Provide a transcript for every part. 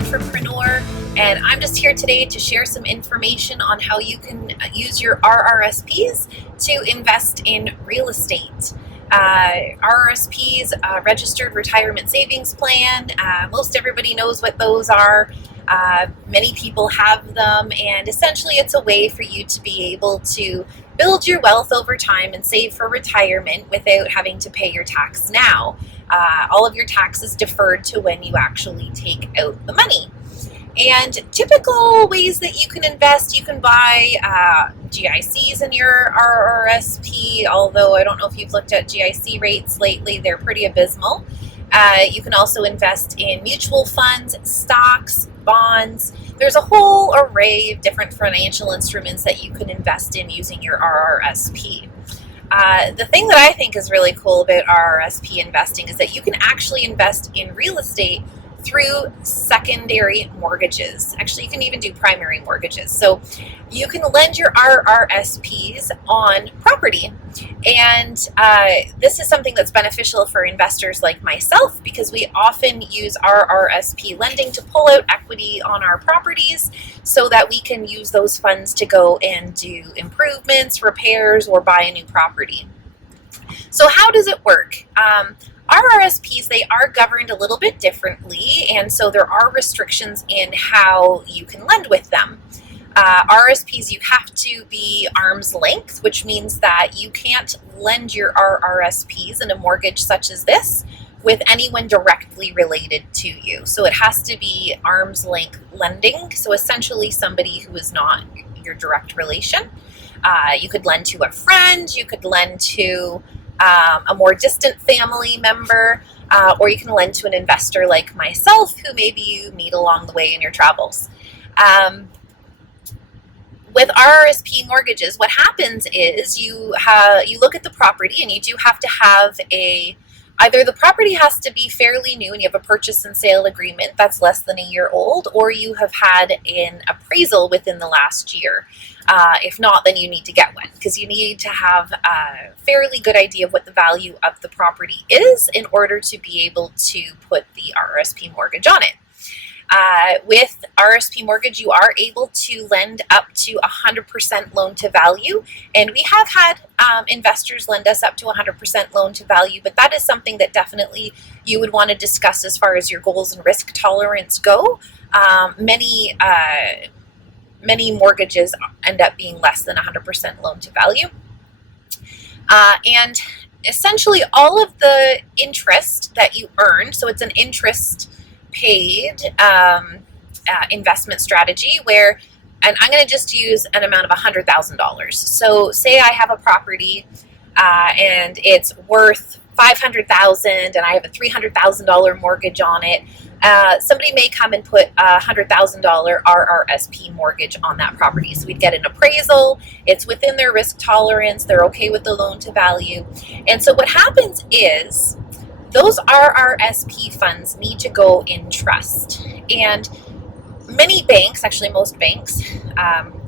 entrepreneur, and I'm just here today to share some information on how you can use your RRSPs to invest in real estate. RRSPs, Registered Retirement Savings Plan, most everybody knows what those are. Many people have them, and essentially it's a way for you to be able to build your wealth over time and save for retirement without having to pay your tax now. All of your taxes deferred to when you actually take out the money. And typical ways that you can invest, you can buy GICs in your RRSP, although I don't know if you've looked at GIC rates lately, they're pretty abysmal. You can also invest in mutual funds, stocks, bonds. There's a whole array of different financial instruments that you can invest in using your RRSP. The thing that I think is really cool about RRSP investing is that you can actually invest in real estate through secondary mortgages. Actually, you can even do primary mortgages. So you can lend your RRSPs on property. And this is something that's beneficial for investors like myself because we often use RRSP lending to pull out equity on our properties so that we can use those funds to go and do improvements, repairs, or buy a new property. So how does it work? RRSPs, they are governed a little bit differently, and so there are restrictions in how you can lend with them. RRSPs, you have to be arm's length, which means that you can't lend your RRSPs in a mortgage such as this with anyone directly related to you. So it has to be arm's length lending, so essentially somebody who is not your direct relation. You could lend to a friend, you could lend to a more distant family member, or you can lend to an investor like myself who maybe you meet along the way in your travels. With RRSP mortgages, what happens is you look at the property and you do have to have either the property has to be fairly new and you have a purchase and sale agreement that's less than a year old, or you have had an appraisal within the last year. If not, then you need to get one because you need to have a fairly good idea of what the value of the property is in order to be able to put the RRSP mortgage on it. With RRSP mortgage, you are able to lend up to 100% loan to value, and we have had investors lend us up to 100% loan to value, but that is something that definitely you would want to discuss as far as your goals and risk tolerance go. Many mortgages end up being less than 100% loan to value. And essentially all of the interest that you earn, so it's an interest paid investment strategy where, and I'm going to just use an amount of $100,000. So say I have a property and it's worth $500,000 and I have a $300,000 mortgage on it. Somebody may come and put a $100,000 RRSP mortgage on that property. So we'd get an appraisal. It's within their risk tolerance. They're okay with the loan to value. And so what happens is those RRSP funds need to go in trust. And many banks, actually most banks,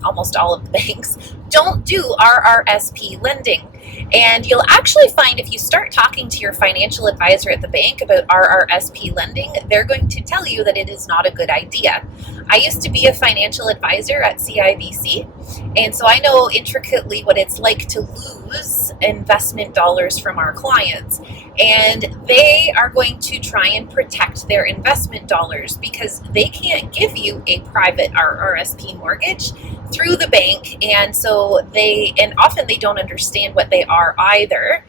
almost all of the banks, don't do RRSP lending. And you'll actually find if you start talking to your financial advisor at the bank about RRSP lending, they're going to tell you that it is not a good idea. I used to be a financial advisor at CIBC, and so I know intricately what it's like to lose investment dollars from our clients. And they are going to try and protect their investment dollars because they can't give you a private RRSP mortgage through the bank, and so often they don't understand what they are either.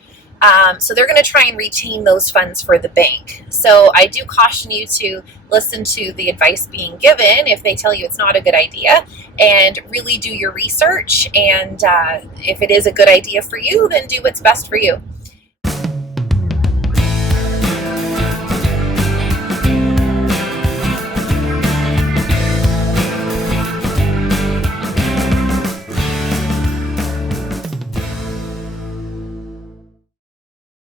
So they're going to try and retain those funds for the bank. So I do caution you to listen to the advice being given if they tell you it's not a good idea, and really do your research. And if it is a good idea for you, then do what's best for you.